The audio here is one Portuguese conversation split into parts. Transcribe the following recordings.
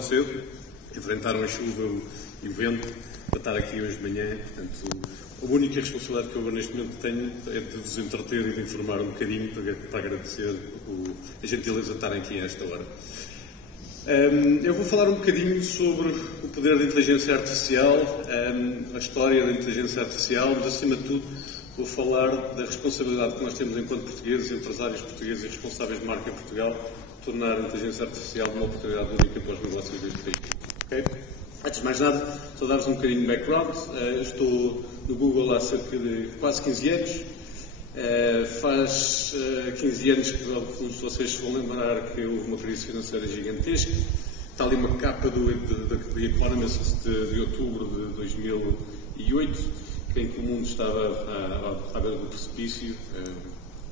levantaram cedo, enfrentaram a chuva e o vento para estar aqui hoje de manhã. Portanto, a única responsabilidade que eu neste momento tenho é de vos entreter e de informar um bocadinho para agradecer a gentileza de estarem aqui a esta hora. Eu vou falar um bocadinho sobre o poder da inteligência artificial, a história da inteligência artificial, mas acima de tudo vou falar da responsabilidade que nós temos enquanto portugueses, empresários portugueses e responsáveis de marca em Portugal, de tornar a inteligência artificial uma oportunidade única para os negócios deste país. Okay? Antes de mais nada, só dar-vos um bocadinho de background. Estou no Google há cerca de quase 15 anos. Faz 15 anos que, como vocês se vão lembrar, que houve uma crise financeira gigantesca. Está ali uma capa do The Economist de outubro de 2008, em que o mundo estava à beira do precipício,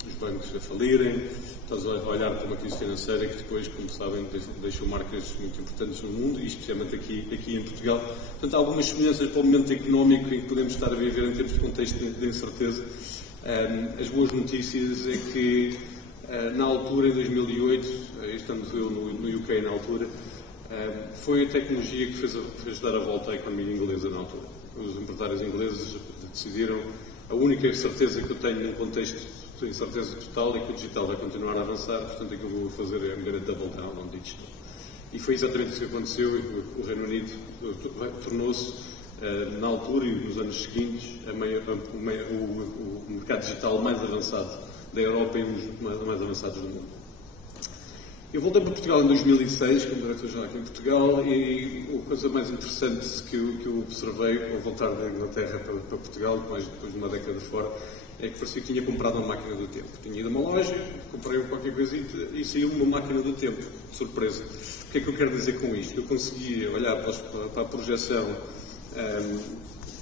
os bancos a falirem, estás a olhar para uma crise financeira que depois, como sabem, deixou marcas muito importantes no mundo, e especialmente aqui em Portugal. Portanto, há algumas semelhanças para o momento económico em que podemos estar a viver em termos de contexto de incerteza. As boas notícias é que, na altura, em 2008, estamos eu no UK na altura, foi a tecnologia que fez dar a volta à economia inglesa na altura. Os empresários ingleses decidiram, a única certeza que eu tenho num contexto de incerteza total é que o digital vai continuar a avançar, portanto aquilo que eu vou fazer é a double down on digital. E foi exatamente isso que aconteceu. O Reino Unido tornou-se, na altura e nos anos seguintes, o mercado digital mais avançado da Europa e um dos mais avançados do mundo. Eu voltei para Portugal em 2006, como diretor-geral aqui em Portugal, e a coisa mais interessante que eu observei ao voltar da Inglaterra para Portugal, depois de uma década fora, é que parecia que tinha comprado uma máquina do tempo. Tinha ido a uma loja, comprei qualquer coisita e saiu uma máquina do tempo. Surpresa. O que é que eu quero dizer com isto? Eu conseguia olhar para a projeção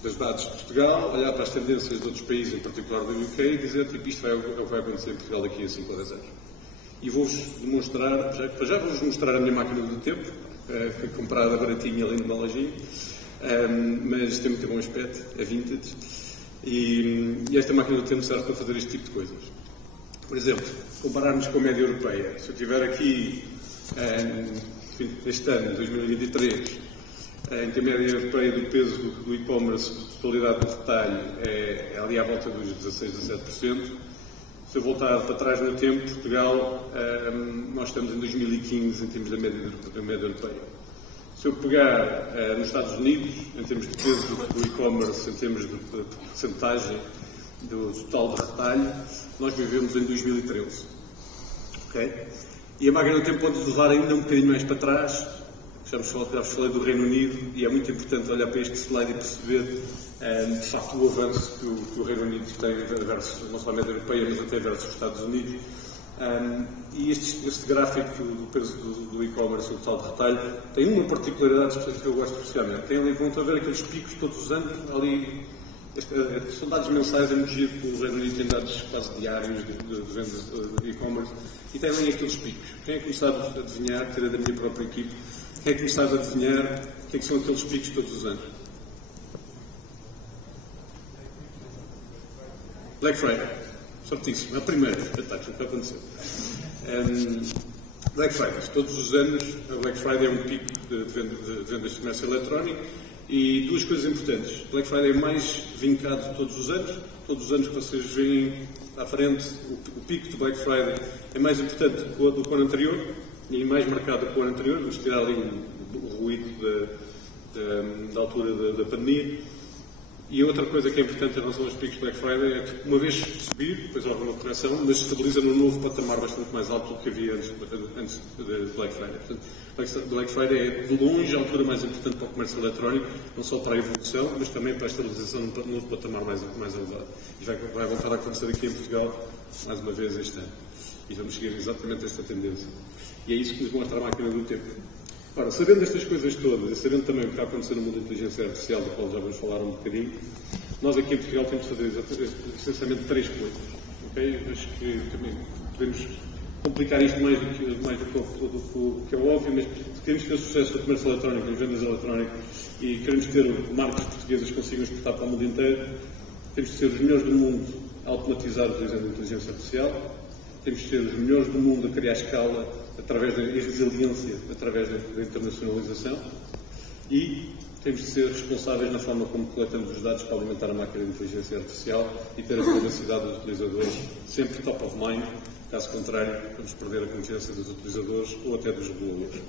dos dados de Portugal, olhar para as tendências de outros países, em particular do UK, e dizer tipo, isto vai acontecer em Portugal daqui a 5 ou 10 anos. E vou-vos demonstrar, já vou-vos mostrar a minha máquina do tempo, que foi comprada baratinha ali numa lojinha, mas tem muito bom aspecto, é vintage, e esta máquina do tempo serve para fazer este tipo de coisas. Por exemplo, compararmos com a média europeia. Se eu estiver aqui, este ano, 2023, em que a média europeia do peso do e-commerce, de totalidade do retalho, é ali à volta dos 16 a 7%. Se eu voltar para trás no tempo, Portugal, nós estamos em 2015 em termos da média europeia. Se eu pegar nos Estados Unidos, em termos de peso do e-commerce, em termos de percentagem do total de retalho, nós vivemos em 2013. Okay? E a máquina do tempo pode levar ainda um bocadinho mais para trás. Já vos falei do Reino Unido, e é muito importante olhar para este slide e perceber de facto o avanço que o Reino Unido tem versus não só a média europeia, mas até versus os Estados Unidos. E este gráfico do peso do e-commerce, o total de retalho, tem uma particularidade que eu gosto especialmente. Tem ali, vão a ver aqueles picos todos os anos, ali, são dados mensais, é muito giro, que o Reino Unido tem dados quase diários de vendas de e-commerce, e tem ali aqueles picos. Quem é que me sabe adivinhar, tirando da minha própria equipe, quem é que me sabe adivinhar o que é que são aqueles picos todos os anos? Black Friday. Certíssimo. É a primeira. Espetáculo. O que aconteceu? Black Friday. Todos os anos, a Black Friday é um pico de vendas de comércio eletrónico, e duas coisas importantes. Black Friday é mais vincado todos os anos. Todos os anos que vocês veem à frente, o pico de Black Friday é mais importante do que o ano anterior, e mais marcado do que o ano anterior. Vamos tirar ali o ruído da altura da pandemia. E outra coisa que é importante em relação aos picos de Black Friday é que, uma vez subir, depois houve uma correção, mas estabiliza num novo patamar bastante mais alto do que havia antes de Black Friday. Portanto, Black Friday é, de longe, a altura mais importante para o comércio eletrónico, não só para a evolução, mas também para a estabilização num novo patamar mais elevado. E vai voltar a acontecer aqui em Portugal, mais uma vez, este ano. E vamos seguir exatamente esta tendência. E é isso que nos mostra a máquina do tempo. Ora, sabendo estas coisas todas, e sabendo também o que está a acontecer no mundo da inteligência artificial, do qual já vamos falar um bocadinho, nós aqui em Portugal temos de fazer essencialmente 3 coisas. Okay? Acho que também podemos complicar isto mais do que é óbvio, mas queremos ter sucesso no comércio eletrónico, nas vendas eletrónicas, e queremos ter marcas portuguesas que consigam exportar para o mundo inteiro. Temos de ser os melhores do mundo a automatizar utilizando a inteligência artificial. Temos de ser os melhores do mundo a criar escala através da resiliência, através da internacionalização, e temos de ser responsáveis na forma como coletamos os dados para alimentar a máquina de inteligência artificial e ter a privacidade dos utilizadores sempre top of mind. Caso contrário, vamos perder a confiança dos utilizadores ou até dos reguladores.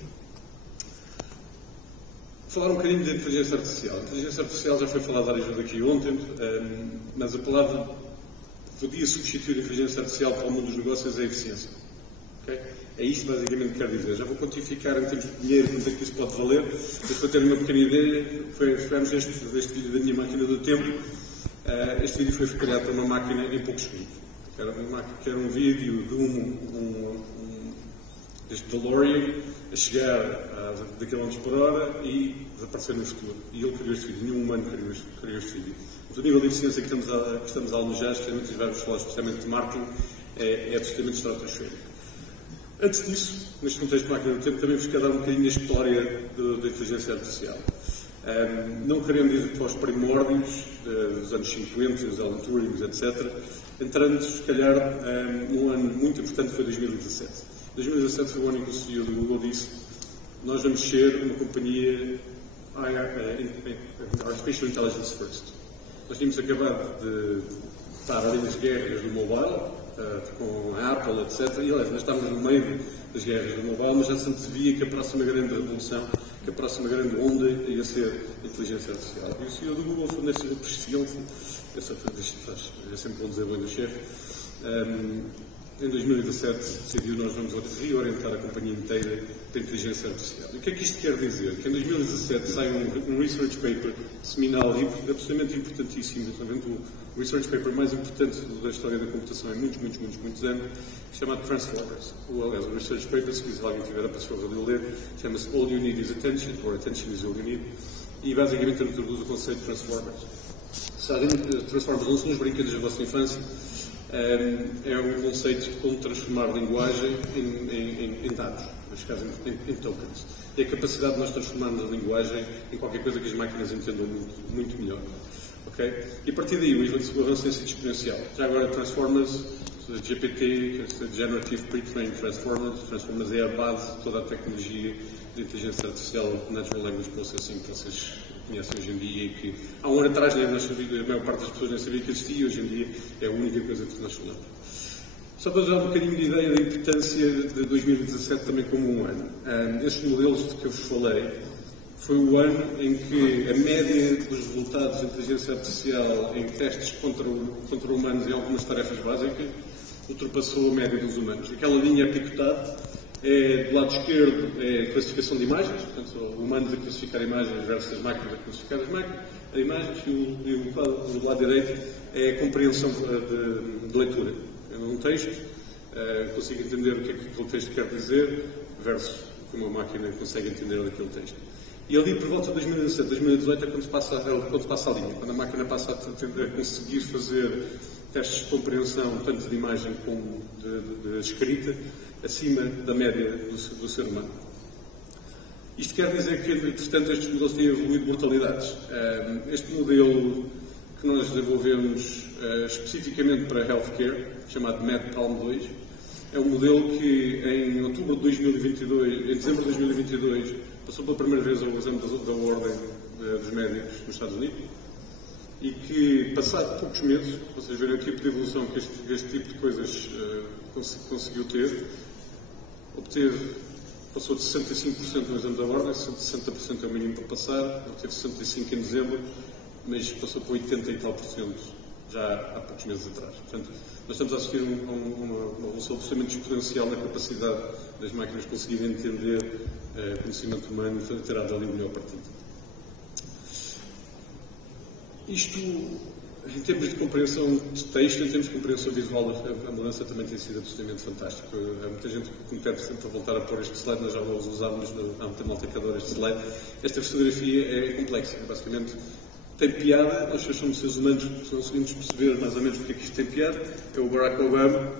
Falar um bocadinho de inteligência artificial. A inteligência artificial já foi falada várias vezes aqui ontem, mas a palavra podia substituir a inteligência artificial para o mundo dos negócios é a eficiência. Okay? É isto basicamente que quero dizer. Já vou quantificar em termos de dinheiro quanto é que isso pode valer, mas para ter uma pequena ideia, fizemos este vídeo da minha máquina do tempo. Este vídeo foi criado por uma máquina em poucos segundos. Que era um vídeo de deste DeLorean a chegar a 10 km por hora e desaparecer no futuro. E ele criou este vídeo, nenhum humano criou este vídeo. Mas o nível de eficiência que estamos a almejar, especialmente vamos falar especialmente de marketing, é absolutamente estratosférico. Antes disso, neste contexto de máquina do tempo, também vos quero dar um bocadinho a história da inteligência artificial. Não querendo ir para os primórdios dos anos 50, os Alan Turing, etc., entrando, se calhar, num ano muito importante, foi 2017. 2017 foi o ano em que o CEO do Google disse: nós vamos ser uma companhia Artificial Intelligence First. Nós tínhamos acabado de estar ali nas guerras do mobile, com a Apple, etc. E, aliás, nós estávamos no meio das guerras do mobile, mas já se antevia que a próxima grande revolução, que a próxima grande onda ia ser a inteligência artificial. E o CEO do Google foi nessa presciência, é sempre bom dizer bem do chefe. Em 2017 decidiu nós vamos reorientar a companhia inteira da inteligência artificial. E o que é que isto quer dizer? Que em 2017 sai um research paper seminal absolutamente importantíssimo, o research paper mais importante da história da computação em muitos anos, que se chama Transformers. Aliás, o research paper, se alguém tiver a possibilidade de ler, chama-se All You Need is Attention, or Attention is All You Need, e basicamente introduz o conceito de Transformers. Transformers não são os brinquedos da vossa infância, é um conceito de como transformar linguagem em dados, neste caso em tokens. É a capacidade de nós transformarmos a linguagem em qualquer coisa que as máquinas entendam muito melhor. Okay? E a partir daí o avanço tem sido exponencial. Já agora Transformers, GPT, Generative Pre-trained Transformers é a base de toda a tecnologia de inteligência artificial, Natural Language Processing, que vocês conhecem hoje em dia e que há um ano atrás a maior parte das pessoas nem sabia que existia, e hoje em dia é a única coisa que nós falamos. Só para dar um bocadinho de ideia da importância de 2017 também como um ano. Estes modelos de que eu vos falei foi o ano em que a média dos resultados de inteligência artificial em testes contra humanos em algumas tarefas básicas ultrapassou a média dos humanos. Aquela linha a picotar do lado esquerdo é a classificação de imagens, portanto, humanos a classificar imagens versus as máquinas a classificar as imagens, e o lado direito é a compreensão de leitura. Um texto, consigo entender o que é que aquele texto quer dizer, versus como a máquina consegue entender aquele texto. E ali, por volta de 2017, 2018, é quando se passa a linha, quando a máquina passa a conseguir fazer testes de compreensão, tanto de imagem como de escrita, acima da média do ser humano. Isto quer dizer que, entretanto, estes modelos têm evoluído brutalidades. Este modelo que nós desenvolvemos especificamente para healthcare, chamado MedPalm 2, é um modelo que em outubro de 2022, em dezembro de 2022, passou pela primeira vez ao exame da Ordem dos Médicos nos Estados Unidos e que, passado poucos meses, vocês verem o tipo de evolução que este tipo de coisas conseguiu ter, passou de 65% no exame da Ordem, 60% é o mínimo para passar, obteve 65% em dezembro, mas passou para 80% e tal por cento já há poucos meses atrás. Portanto, nós estamos a assistir a uma evolução absolutamente exponencial na capacidade das máquinas conseguirem entender conhecimento humano e tirar dali o melhor partido. Isto, em termos de compreensão de texto, em termos de compreensão visual, a mudança também tem sido absolutamente fantástica. Há muita gente que me pede sempre a voltar a pôr este slide, nós já os usámos há muita malta que adora este slide. Esta fotografia é complexa, basicamente tem piada, nós somos seres humanos que conseguimos perceber mais ou menos porque é que isto tem piada. É o Barack Obama,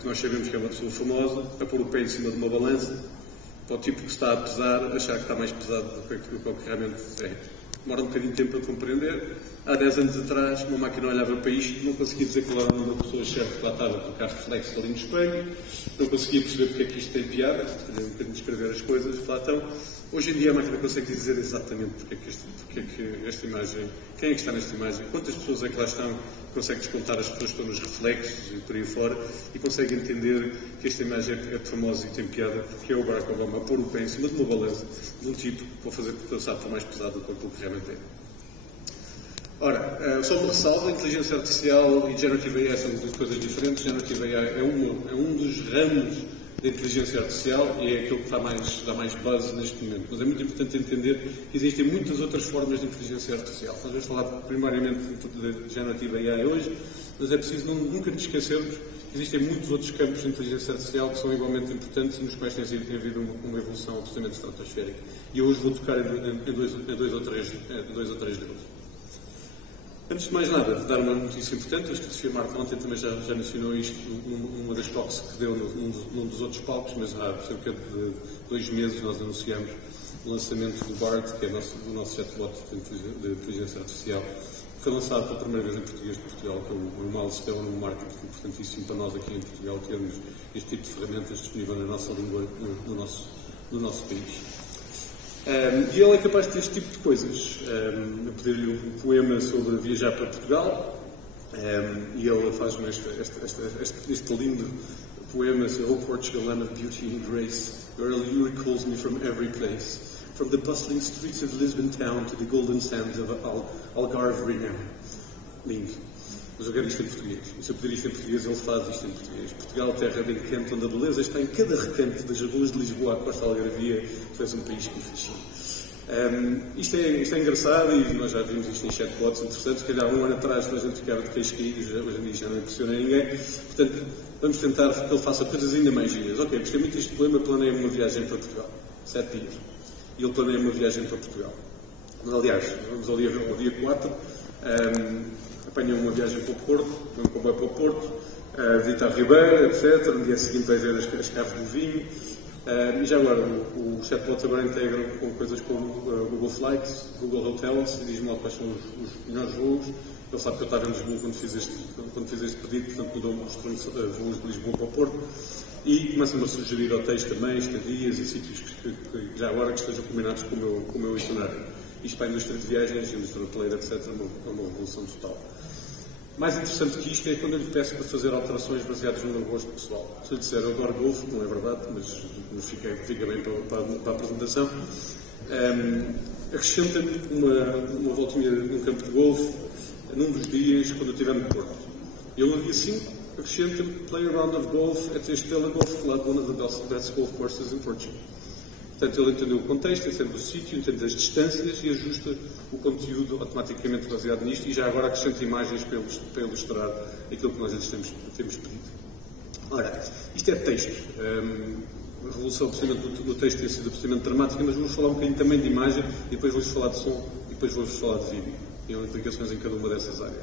que nós sabemos que é uma pessoa famosa, a pôr o pé em cima de uma balança, para o tipo que está a pesar, achar que está mais pesado do que realmente é. demora um bocadinho de tempo a compreender. Há 10 anos atrás, uma máquina olhava para isto, não conseguia dizer qual era o número de pessoas certo que lá estava a colocar reflexo ali no espelho, não conseguia perceber porque é que isto tem piada, podia um bocadinho descrever as coisas, lá estão. Hoje em dia a máquina consegue dizer exatamente porque é que esta imagem, quem é que está nesta imagem, quantas pessoas é que lá estão, consegue descontar as pessoas que estão nos reflexos e por aí fora, e consegue entender que esta imagem é famosa e tem piada, porque é o Barack Obama a pôr o pé em cima de uma balança, de um tipo, para fazer pensar para mais pesado do que aquilo que realmente é. Ora, só uma ressalva, inteligência artificial e Generative AI são duas coisas diferentes. Generative AI é um dos ramos da inteligência artificial e é aquilo que dá mais base neste momento. Mas é muito importante entender que existem muitas outras formas de inteligência artificial. Nós vamos falar primariamente de Generative AI hoje, mas é preciso nunca nos esquecermos que existem muitos outros campos de inteligência artificial que são igualmente importantes e nos quais tem havido uma evolução absolutamente estratosférica. E eu hoje vou tocar em dois ou três deles. Antes de mais nada, dar uma notícia importante, acho que a Sofia Marta ontem também já mencionou isto numa das talks que deu num dos outros palcos, mas há cerca de 2 meses nós anunciamos o lançamento do BART, que é o nosso chatbot de inteligência artificial, que foi lançado pela primeira vez em português de Portugal, que é um milestone, um marketing importantíssimo para nós aqui em Portugal, termos este tipo de ferramentas disponível na nossa língua, no nosso país. E ele é capaz de ter este tipo de coisas. Eu pedi-lhe um poema sobre viajar para Portugal e ele faz-me este lindo poema sobre "Oh Portugal, land of beauty and grace, where allure calls me from every place, from the bustling streets of Lisbon town to the golden sands of Algarve renown." Lindo. Mas eu quero isto em português. E se eu pedir isto em português, ele faz isto em português. Portugal, terra de encanto, onde a beleza está em cada recanto, das ruas de Lisboa à costa algarvia, tu és um país que me fascina. Isto é engraçado e nós já vimos isto em chatbots interessantes. Se calhar um ano atrás a gente ficava de queixo caído, hoje em dia já não impressiona ninguém. Portanto, vamos tentar que ele faça coisas ainda mais giras. Ok, gostei muito deste poema, planeia uma viagem para Portugal. 7 dias. E ele planeia uma viagem para Portugal. Mas, aliás, vamos ali ao dia 4. Apanham uma viagem para o Porto, um comboio para o Porto, visita a Ribeira, etc. No dia seguinte vai ver as caves do vinho. E já agora, o chatbot agora integra com coisas como Google Flights, Google Hotels, e diz-me lá quais são os melhores voos. Ele sabe que eu estava em Lisboa quando fiz este pedido, portanto mudou-me os voos de Lisboa para o Porto. E começam-me a sugerir hotéis também, estadias e sítios que já agora que estejam combinados com o meu itinerário. Isto para a indústria de viagens, a indústria hoteleira, etc., é uma revolução total. Mais interessante que isto é quando eu lhe peço para fazer alterações baseadas no meu gosto pessoal. Se eu disser eu adoro golfe, não é verdade, mas fica bem para a apresentação, acrescenta-me uma voltinha num campo de golfe num dos dias quando eu estiver no Porto. Eu no dia 5 acrescenta-me play a round of golf at the Estela Golf Club, one of the best golf courses in Portugal. Portanto, ele entendeu o contexto, entende o sítio, entende as distâncias e ajusta o conteúdo automaticamente baseado nisto e já agora acrescenta imagens para ilustrar aquilo que nós lhes temos pedido. Ora, isto é texto. A revolução do texto tem sido absolutamente dramática, mas vamos falar um bocadinho também de imagem e depois vou-vos falar de som e depois vou-vos falar de vídeo. E há implicações em cada uma dessas áreas.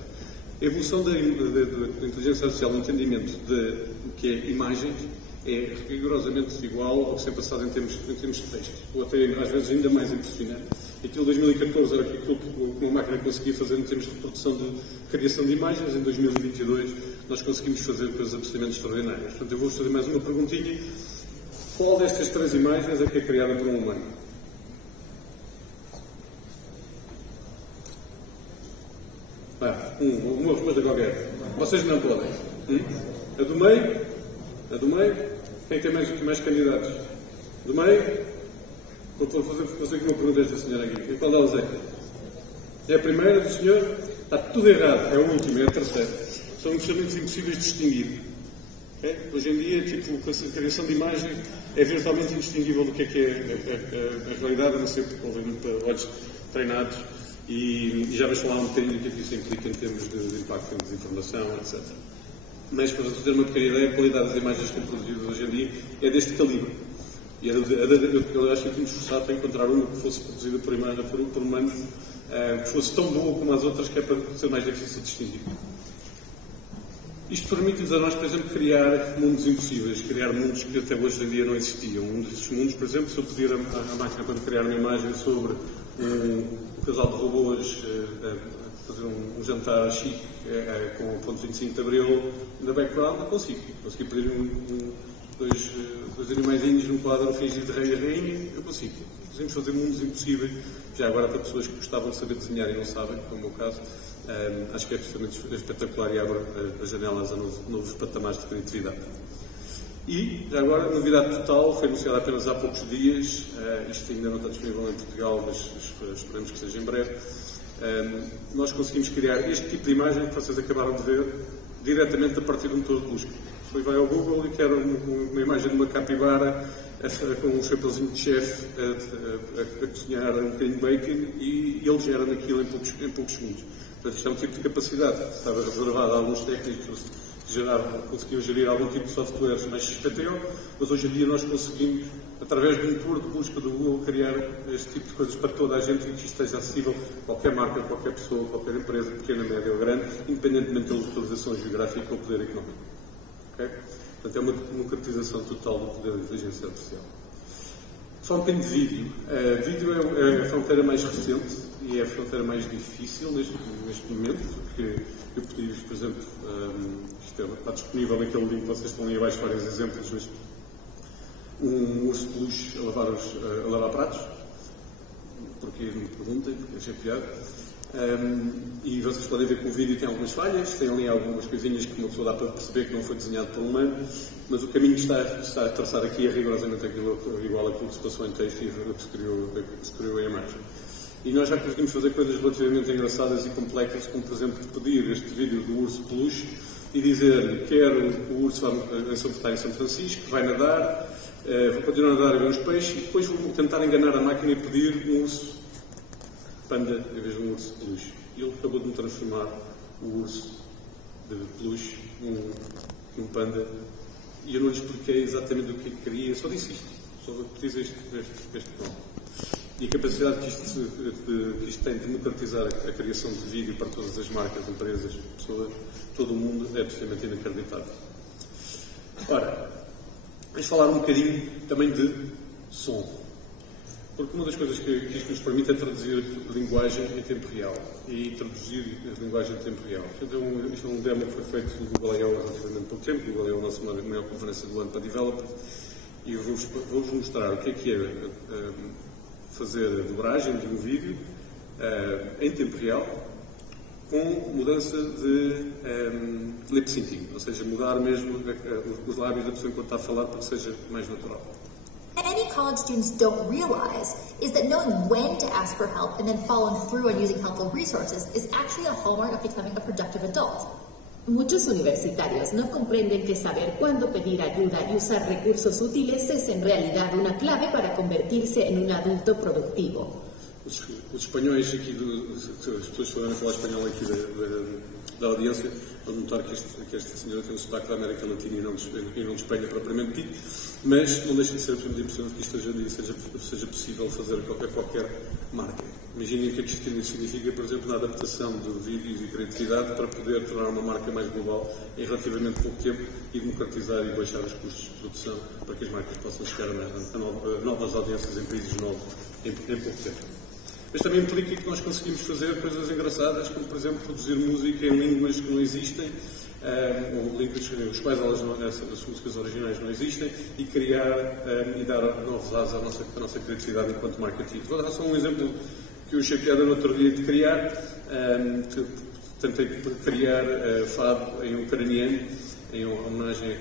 A evolução da inteligência artificial no entendimento do que é imagens é rigorosamente igual ao que sempre passado em termos de texto, ou até às vezes ainda mais impressionante. Aquilo de 2014 era aquilo que uma máquina conseguia fazer em termos de reprodução de criação de imagens, em 2022 nós conseguimos fazer coisas absolutamente extraordinárias. Portanto, eu vou-vos fazer mais uma perguntinha. Qual destas 3 imagens é que é criada por um humano? Uma resposta qualquer. Vocês não podem. A do meio? A do meio? Quem tem mais candidatos? Do meio? Vou fazer aqui uma pergunta a esta senhora aqui. Qual delas é? É a primeira do senhor? Está tudo errado. É a última, é a terceira. São instrumentos impossíveis de distinguir. Okay? Hoje em dia, a criação de imagem é virtualmente indistinguível do que é a realidade, a não ser porque houve olhos treinados. E já vais falar um bocadinho do que isso implica em termos de impacto em desinformação, etc. Mas, para vocês terem uma pequena ideia, a qualidade das imagens que são produzidas hoje em dia é deste calibre. E eu acho que tínhamos esforçado para encontrar uma que fosse produzida por humanos, que fosse tão boa como as outras, que é para ser mais difícil de distinguir. Isto permite-nos a nós, por exemplo, criar mundos impossíveis, criar mundos que até hoje em dia não existiam. Um desses mundos, por exemplo, se eu pedir à máquina para criar uma imagem sobre um casal de robôs a fazer um jantar chique com o ponto 25 de Abril na background, eu consegui pedir dois animaizinhos num quadro fingido de rei e rainha, eu consigo. Conseguimos fazer mundos impossíveis, já agora para pessoas que gostavam de saber desenhar e não sabem, como é o meu caso. Acho que é absolutamente espetacular e abre as janelas a novos patamares de criatividade. E, já agora, novidade total, foi anunciada apenas há poucos dias, isto ainda não está disponível em Portugal, mas esperamos que seja em breve. Nós conseguimos criar este tipo de imagem que vocês acabaram de ver diretamente a partir de um motor de busca. Vai ao Google e quer uma imagem de uma capivara com um chapeuzinho de chefe a cozinhar um bocadinho de bacon e ele gera naquilo em poucos segundos. Portanto, isto é um tipo de capacidade que estava reservada a alguns técnicos que conseguiam gerir algum tipo de softwares mais XPTO, mas hoje em dia nós conseguimos, através de um motor de busca do Google, criar este tipo de coisas para toda a gente e que isto esteja acessível a qualquer marca, qualquer pessoa, qualquer empresa, pequena, média ou grande, independentemente da localização geográfica ou poder económico. Okay? Portanto, é uma democratização total do poder da inteligência artificial. Só um bocadinho de vídeo. Vídeo é a fronteira mais recente e é a fronteira mais difícil neste momento, porque eu pedi-vos, por exemplo, está disponível naquele link que vocês estão ali abaixo vários exemplos, mas um urso de peluche a lavar pratos, porque me perguntem, porque achei piada. E vocês podem ver que o vídeo tem algumas falhas, tem ali algumas coisinhas que uma pessoa dá para perceber que não foi desenhado por um humano, mas o caminho que está a traçar aqui é rigorosamente igual àquilo que se passou em texto e que se criou a imagem. E nós já conseguimos fazer coisas relativamente engraçadas e complexas, como por exemplo pedir este vídeo do urso peluche e dizer quero o urso está em São Francisco, vai nadar, vou continuar a nadar e ver uns peixes, e depois vou tentar enganar a máquina e pedir um urso panda em vez de um urso de peluche. E ele acabou de me transformar o urso de peluche num panda e eu não lhe expliquei exatamente o que queria, só disse isto, só pedi este ponto. E a capacidade que isto tem de democratizar a criação de vídeo para todas as marcas, empresas, pessoas, todo o mundo é absolutamente inacreditável. Ora, vamos falar um bocadinho também de som. Porque uma das coisas que isto nos permite é traduzir linguagem em tempo real. E traduzir a linguagem em tempo real. Isto é um demo que foi feito no Google I/O há relativamente pouco tempo. O Google I/O é a nossa maior conferência do ano para developers. E eu vou-vos mostrar o que é fazer a dobragem de um vídeo em tempo real com mudança de lip syncing, ou seja, mudar mesmo os lábios da pessoa enquanto está a falar para que seja mais natural. Many college students don't realize is that knowing when to ask for help and then following through on using helpful resources is actually a hallmark of becoming a productive adult. Muchos universitarios no comprenden que saber cuándo pedir ayuda y usar recursos útiles es en realidad una clave para convertirse en un adulto productivo. Os espanhóis aqui, as pessoas que podem falar espanhol aqui da audiência, vão notar que esta senhora tem um sotaque da América Latina e não de Espanha propriamente dito, mas não deixa de ser absolutamente impressionante que isto hoje em dia seja possível fazer a qualquer marca. Imaginem o que é que isto significa, por exemplo, na adaptação de vídeos e criatividade para poder tornar uma marca mais global em relativamente pouco tempo e democratizar e baixar os custos de produção para que as marcas possam chegar a novas audiências em países novos em pouco tempo. Mas também implica que nós conseguimos fazer coisas engraçadas, como, por exemplo, produzir música em línguas que não existem, ou línguas os quais as músicas originais não existem, e criar e dar novos ares à nossa criatividade enquanto marketing. Vou dar só um exemplo que eu achei piada no outro dia de criar. Tentei criar fado em ucraniano, em homenagem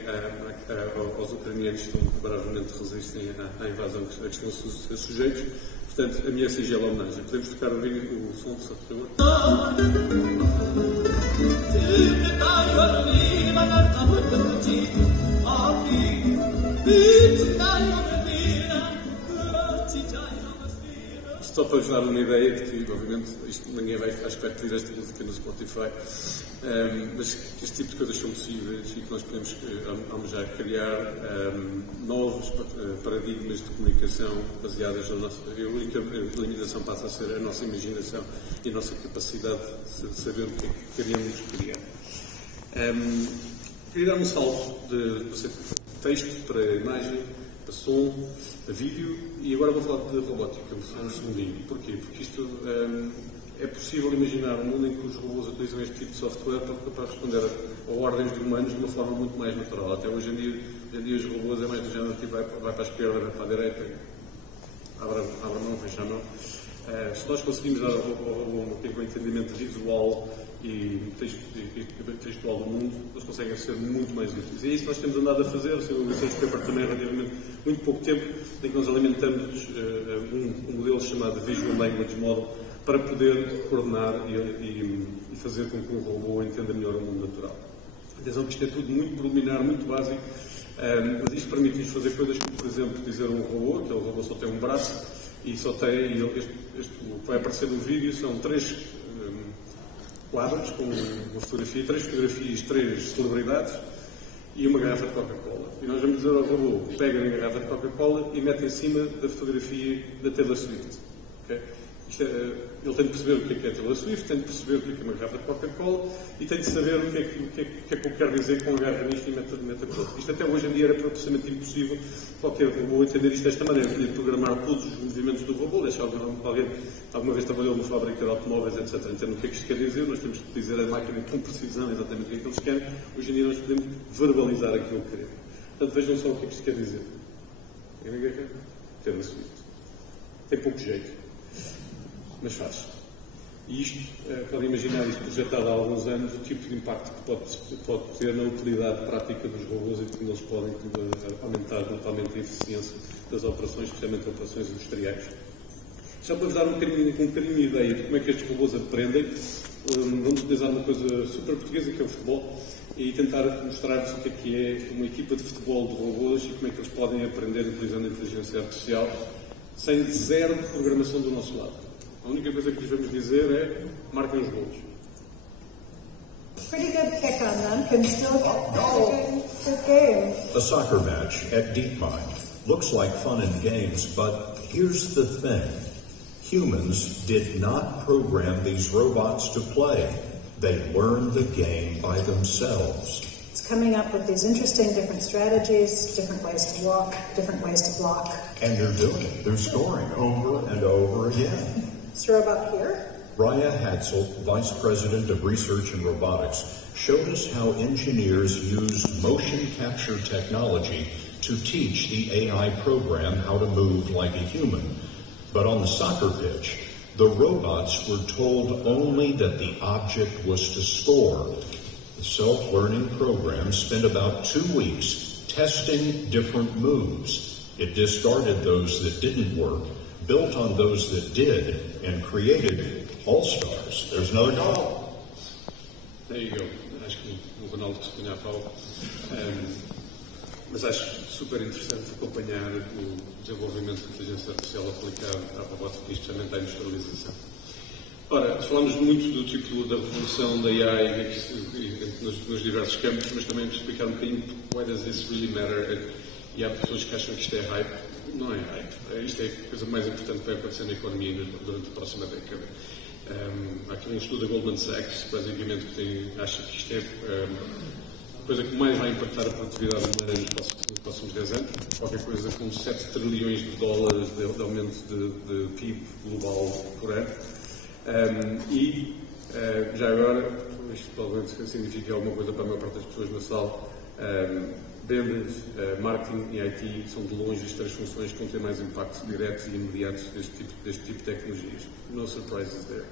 aos ucranianos que bravemente resistem à invasão a que estão sujeitos. Portanto, a minha singela homenagem. Podemos tocar o som, por favor? Só para vos dar uma ideia de que, obviamente, ninguém vai pedir esta música no Spotify, mas que este tipo de coisas são possíveis e que nós podemos almejar criar novos paradigmas de comunicação baseadas na nossa... A única limitação passa a ser a nossa imaginação e a nossa capacidade de saber o que é que queríamos criar. Queria dar um salto de texto para imagem, a som, a vídeo, e agora vou falar de robótica, um segundinho. Porquê? Porque isto é possível imaginar um mundo em que os robôs utilizam este tipo de software para responder a ordens de humanos de uma forma muito mais natural. Até hoje em dia os robôs é mais do género, tipo, vai para a esquerda, vai para a direita, abre a mão, fecha a mão. Se nós conseguimos dar ao robô um entendimento visual e textual do mundo, eles conseguem ser muito mais úteis. E é isso que nós temos andado a fazer. O seu Research Paper também, relativamente muito pouco tempo, em que nós alimentamos um modelo chamado Visual Language Model para poder coordenar e fazer com que o robô entenda melhor o mundo natural. Atenção que isto é tudo muito preliminar, muito básico, mas isto permite-nos fazer coisas como, por exemplo, dizer a um robô, que o robô só tem um braço e só tem, o que vai aparecer no vídeo são 3 quadros com uma fotografia, 3 fotografias, 3 celebridades e uma garrafa de Coca-Cola. E nós vamos dizer ao robô, pega na garrafa de Coca-Cola e mete em cima da fotografia da Taylor Swift. Okay? Ele tem de perceber o que é Taylor Swift, tem de perceber o que é uma garrafa de Coca-Cola e tem de saber o que é que eu quero dizer com agarra nisto e mete a coisa. Isto até hoje em dia era absolutamente impossível qualquer robô entender isto desta maneira. Tinha de programar todos os movimentos do robô, deixar alguém alguma vez trabalhou numa fábrica de automóveis, etc. Entender o que é que isto quer dizer, nós temos de dizer à máquina com precisão exatamente o que é que eles querem. Hoje em dia nós podemos verbalizar aquilo que queremos. Portanto, vejam só o que é que isto quer dizer. Taylor Swift. Tem pouco jeito, mas faz. E isto, podem imaginar isto projetado há alguns anos, o tipo de impacto que pode ter na utilidade prática dos robôs e de como eles podem aumentar notavelmente a eficiência das operações, especialmente operações industriais. Só para vos dar um bocadinho de ideia de como é que estes robôs aprendem, vamos utilizar uma coisa super portuguesa, que é o futebol, e tentar mostrar-vos o que é uma equipa de futebol de robôs e como é que eles podem aprender utilizando a inteligência artificial, sem zero de programação do nosso lado. A única coisa que lhes vamos dizer é marquem os golos. Pretty good kick on them, can still get good game. A soccer match at DeepMind looks like fun and games, but here's the thing. Humans did not program these robots to play. They learned the game by themselves. It's coming up with these interesting different strategies, different ways to walk, different ways to block. And they're doing it. They're scoring over and over again. This robot here? Raya Hatzel, Vice President of Research and Robotics, showed us how engineers used motion capture technology to teach the AI program how to move like a human. But on the soccer pitch, the robots were told only that the object was to score. The self-learning program spent about 2 weeks testing different moves. It discarded those that didn't work, built on those that did, and created all-stars. There's another goal. There you go. Acho que o Ronaldo se punha a pau. Mas acho super interessante acompanhar o desenvolvimento da inteligência artificial aplicado à robótica e especialmente à industrialização. Ora, falamos muito do tipo da revolução da AI nos diversos campos, mas também vou explicar um bocadinho why does this really matter? E há pessoas que acham que isto é hype. Não é hype. Isto é a coisa mais importante que vai acontecer na economia durante a próxima década. Há aqui um estudo da Goldman Sachs, basicamente, que acha que isto é a coisa que mais vai impactar a produtividade humana nos próximos 10 anos. Qualquer coisa com 7 trilhões de dólares de aumento de PIB global por ano. Já agora, isto provavelmente significa alguma coisa para a maior parte das pessoas na sala, vendas, marketing e IT são de longe as 3 funções que vão ter mais impacto direto e imediato deste tipo de tecnologias. No surprises there.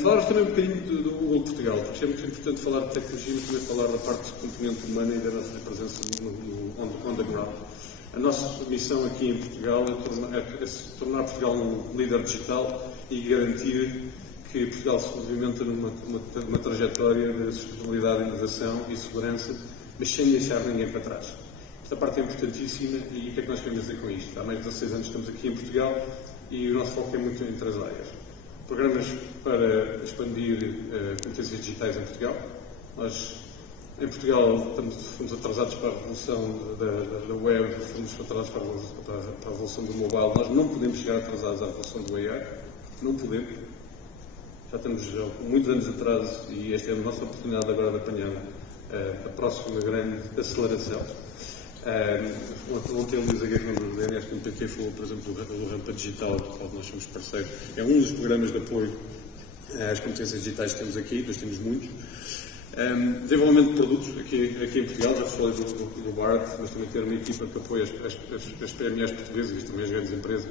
Falar também um bocadinho do Google Portugal, porque é muito importante falar de tecnologia, mas também falar da parte de componente humana e da nossa presença on the ground. A nossa missão aqui em Portugal é tornar Portugal um líder digital e garantir que Portugal se movimenta numa trajetória de sustentabilidade, inovação e segurança, mas sem deixar ninguém para trás. Esta parte é importantíssima e o que é que nós queremos dizer com isto? Há mais de 16 anos estamos aqui em Portugal e o nosso foco é muito em 3 áreas. Programas para expandir competências digitais em Portugal. Nós, em Portugal, fomos atrasados para a revolução da web, fomos atrasados para a revolução do mobile. Nós não podemos chegar atrasados à revolução do AI. Não podemos. Já estamos muitos anos atrás e esta é a nossa oportunidade agora de apanhar a próxima grande aceleração. Ontem a Luísa Guerreiro do DNS.pt falou, por exemplo, do Rampa Digital, do qual nós somos parceiros. É um dos programas de apoio às competências digitais que temos aqui, nós temos muitos. Desenvolvimento de produtos, aqui em Portugal, já falei do BART, mas também ter uma equipa que apoia as PMEs portuguesas e também as grandes empresas,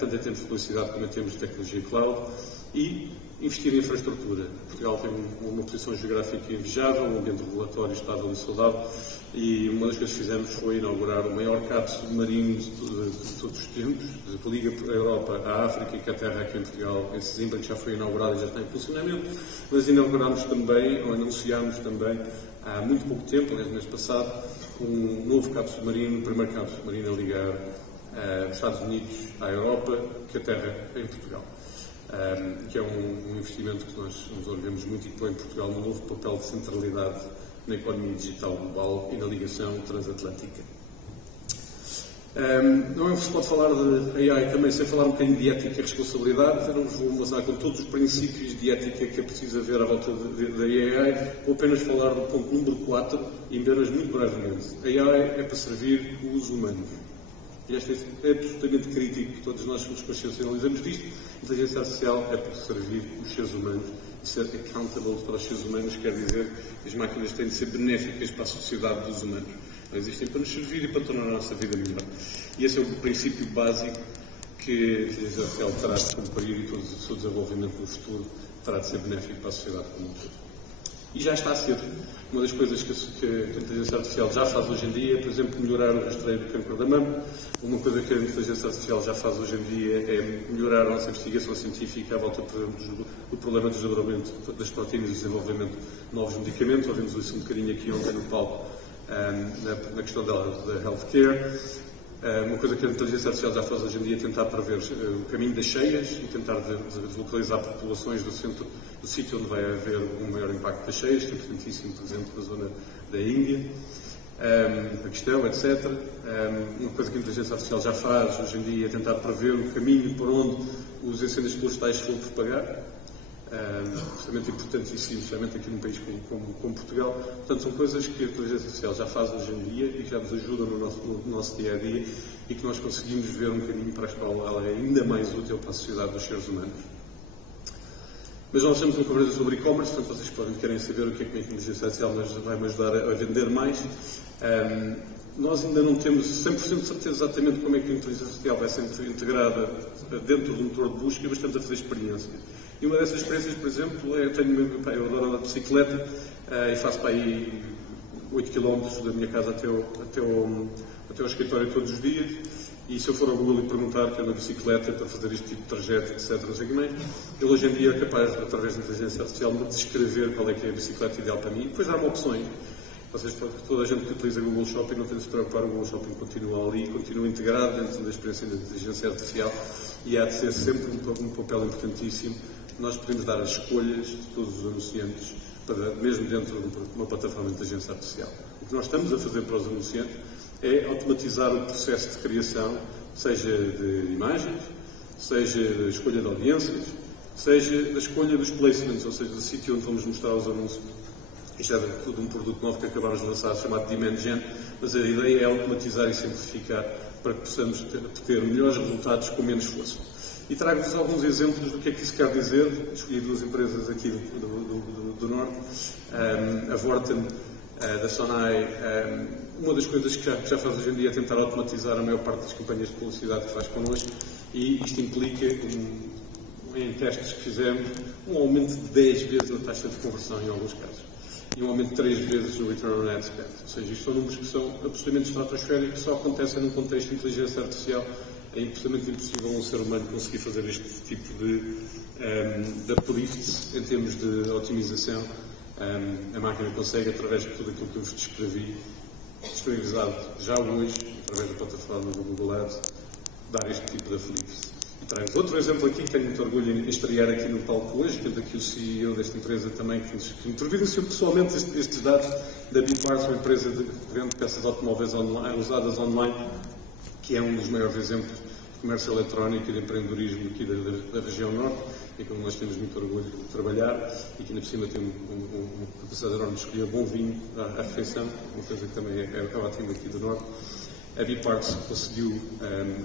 tanto em termos de publicidade como em termos de tecnologia cloud, e investir em infraestrutura. Portugal tem uma posição geográfica invejável, um ambiente regulatório estável e saudável, e uma das coisas que fizemos foi inaugurar o maior cabo submarino de todos os tempos, que liga a Europa à África e que a terra aqui em Portugal, em Sesimbra, que já foi inaugurado e já está em funcionamento, mas inaugurámos também, ou anunciámos também, há muito pouco tempo, aliás, no mês passado, um novo cabo submarino, o primeiro cabo submarino a ligar os Estados Unidos à Europa, que a terra em Portugal. Que é um investimento que nós nos orgulhamos muito e que põe Portugal num novo papel de centralidade na economia digital global e na ligação transatlântica. Não se pode falar de AI também sem falar um bocadinho de ética e responsabilidade. Eu não vos vou amassar com todos os princípios de ética que é preciso haver à volta da AI, vou apenas falar do ponto número 4 e apenas muito brevemente. A AI é para servir os humanos. E esta é absolutamente crítico, que todos nós nos consciencializamos disto. A inteligência artificial é para servir os seres humanos, e ser accountable para os seres humanos quer dizer que as máquinas têm de ser benéficas para a sociedade dos humanos. Não existem para nos servir e para tornar a nossa vida melhor. E esse é o princípio básico que a inteligência artificial terá de cumprir e todo o seu desenvolvimento no futuro terá de ser benéfico para a sociedade como um todo. E já está a ser. Uma das coisas que a inteligência artificial já faz hoje em dia é, por exemplo, melhorar o rastreio do câncer da mama. Uma coisa que a inteligência artificial já faz hoje em dia é melhorar a nossa investigação científica à volta, por exemplo, do problema do desdobramento das proteínas e desenvolvimento de novos medicamentos. Ouvimos isso um bocadinho aqui ontem no palco, na questão da healthcare. Uma coisa que a inteligência artificial já faz hoje em dia é tentar prever o caminho das cheias e tentar deslocalizar populações do sítio onde vai haver um maior impacto das cheias, que é importantíssimo, por exemplo, na zona da Índia, Paquistão, etc. Uma coisa que a inteligência artificial já faz hoje em dia é tentar prever o caminho por onde os incêndios florestais se vão propagar. Absolutamente importantíssimo, especialmente aqui num país como Portugal. Portanto, são coisas que a inteligência artificial já faz hoje em dia e que já nos ajudam no nosso dia a dia e que nós conseguimos ver um caminho para a qual ela é ainda mais útil para a sociedade dos seres humanos. Mas nós temos uma conversa sobre e-commerce, portanto, vocês podem querem saber o que é que a inteligência artificial vai me ajudar a vender mais. Nós ainda não temos 100% de certeza exatamente como é que a inteligência artificial vai ser integrada dentro do motor de busca, mas estamos a fazer experiências. E uma dessas experiências, por exemplo, eu adoro andar de bicicleta e faço para aí 8 km da minha casa até ao escritório todos os dias. E se eu for ao Google e perguntar que ando na bicicleta para fazer este tipo de trajeto, etc., não sei o que mais, ele hoje em dia é capaz, através da inteligência artificial, de descrever qual é que é a bicicleta ideal para mim e depois dar-me opções. Toda a gente que utiliza Google Shopping não tem de se preocupar, o Google Shopping continua ali, continua integrado dentro da experiência da inteligência artificial e há de ser sempre um papel importantíssimo. Nós podemos dar as escolhas de todos os anunciantes, mesmo dentro de uma plataforma de inteligência artificial. O que nós estamos a fazer para os anunciantes é automatizar o processo de criação, seja de imagens, seja da escolha de audiências, seja da escolha dos placements, ou seja, do sítio onde vamos mostrar os anúncios. Isto é tudo um produto novo que acabamos de lançar, chamado Demand Gen, mas a ideia é automatizar e simplificar para que possamos ter melhores resultados com menos esforço. E trago-vos alguns exemplos do que é que isso quer dizer. Escolhi duas empresas aqui do Norte, a Vorten, da Sonai. Uma das coisas que já faz hoje em dia é tentar automatizar a maior parte das campanhas de publicidade que faz connosco, e isto implica, em testes que fizemos, um aumento de 10 vezes na taxa de conversão em alguns casos, e um aumento de 3 vezes no return on ad spend. Ou seja, isto são números que são absolutamente estratosféricos, que só acontecem num contexto de inteligência artificial. É absolutamente impossível um ser humano conseguir fazer este tipo de uplift em termos de otimização. A máquina consegue, através de tudo aquilo que eu vos descrevi, disponibilizado já hoje, através da plataforma do Google Ads, dar este tipo de uplift. E trago outro exemplo aqui, que tenho muito orgulho em estrear aqui no palco hoje, tendo aqui o CEO desta empresa também, que me providenciou pessoalmente estes dados da Biparts, uma empresa que vende peças de automóveis usadas online, que é um dos maiores exemplos comércio eletrónico e de empreendedorismo aqui da região norte, e como nós temos muito orgulho de trabalhar, e que ainda por cima tem uma capacidade enorme de escolher bom vinho à refeição, uma coisa que também é ótima aqui do norte. A Biparts conseguiu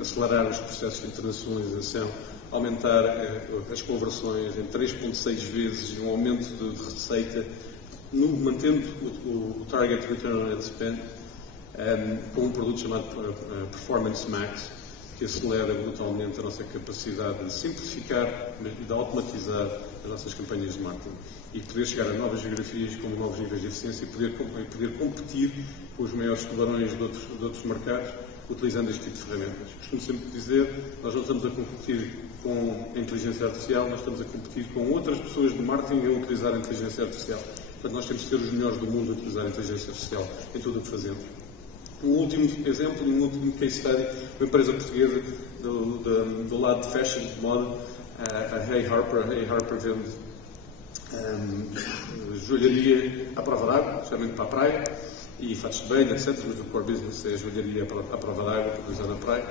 acelerar os processos de internacionalização, aumentar as conversões em 3,6 vezes e um aumento de receita, mantendo o Target Return on Ad Spend, com um produto chamado Performance Max, que acelera brutalmente a nossa capacidade de simplificar e de automatizar as nossas campanhas de marketing e poder chegar a novas geografias com novos níveis de eficiência e poder competir com os maiores tubarões de outros mercados utilizando este tipo de ferramentas. Costumo sempre dizer, nós não estamos a competir com a inteligência artificial, nós estamos a competir com outras pessoas de marketing a utilizar a inteligência artificial. Portanto, nós temos que ser os melhores do mundo a utilizar a inteligência artificial em tudo o que fazemos. Um último exemplo, um último case study, uma empresa portuguesa do lado de fashion, de moda, a Hey Harper. A Hey Harper vende joalharia à prova d'água, especialmente para a praia, e fatos de banho, etc. Mas o core business é a joalharia à prova d'água, para utilizar na praia.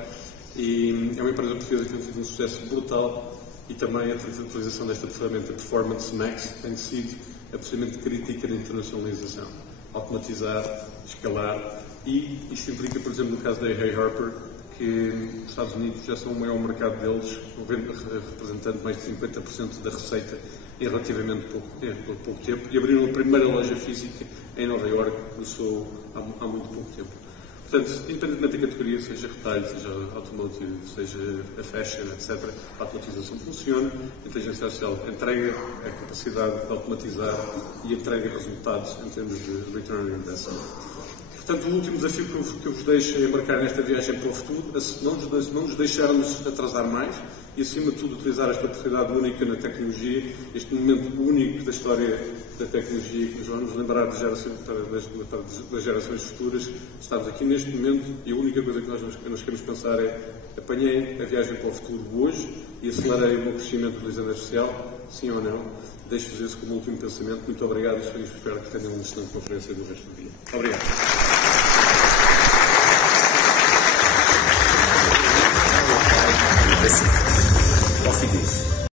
E é uma empresa portuguesa que tem tido um sucesso brutal, e também a utilização desta ferramenta Performance Max tem sido absolutamente crítica na internacionalização. Automatizar, escalar, e isto implica, por exemplo, no caso da Hey Harper, que os Estados Unidos já são o maior mercado deles, representando mais de 50% da receita em relativamente pouco tempo, e abriram a primeira loja física em Nova Iorque, que começou há muito pouco tempo. Portanto, independentemente da categoria, seja retalho, seja automotive, seja a fashion, etc., a automatização funciona, a inteligência artificial entrega a capacidade de automatizar e entrega resultados em termos de return on investment. Portanto, o último desafio que eu vos deixo é embarcar nesta viagem para o futuro, não nos deixarmos atrasar mais e, acima de tudo, utilizar esta oportunidade única na tecnologia, este momento único da história da tecnologia, que nos vamos lembrar das gerações futuras. Estamos aqui neste momento e a única coisa que nós queremos pensar é: apanhei a viagem para o futuro hoje e acelerei o meu crescimento utilizando a artificial, sim ou não? Deixo-vos esse como último pensamento. Muito obrigado e espero que tenham uma excelente conferência do resto do dia. Obrigado. Off it is.